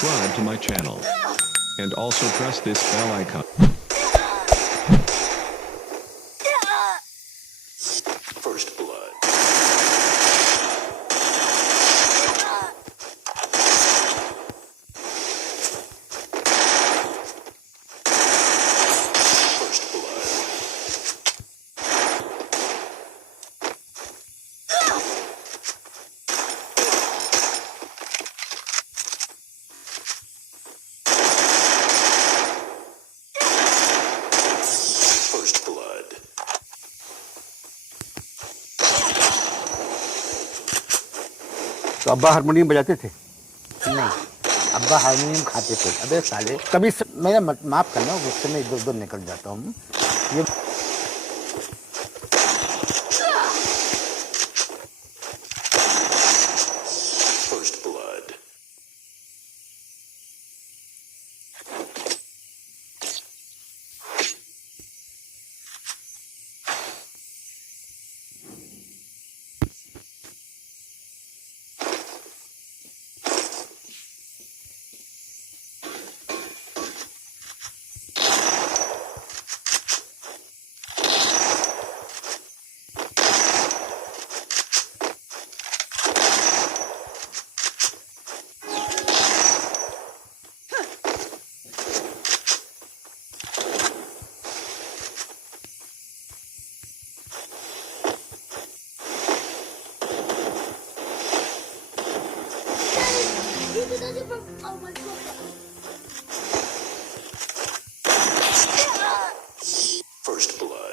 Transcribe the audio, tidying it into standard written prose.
subscribe to my channel. And also press this bell icon. First blood. First blood. First blood. तो अब्बा harmonium बजाते थे? नहीं, अब्बा हारमोनियम खाते थे। अबे साले, कभी मेरा माफ करना, गुस्से में इधर उधर निकल जाता हूँ। ये First blood. First blood.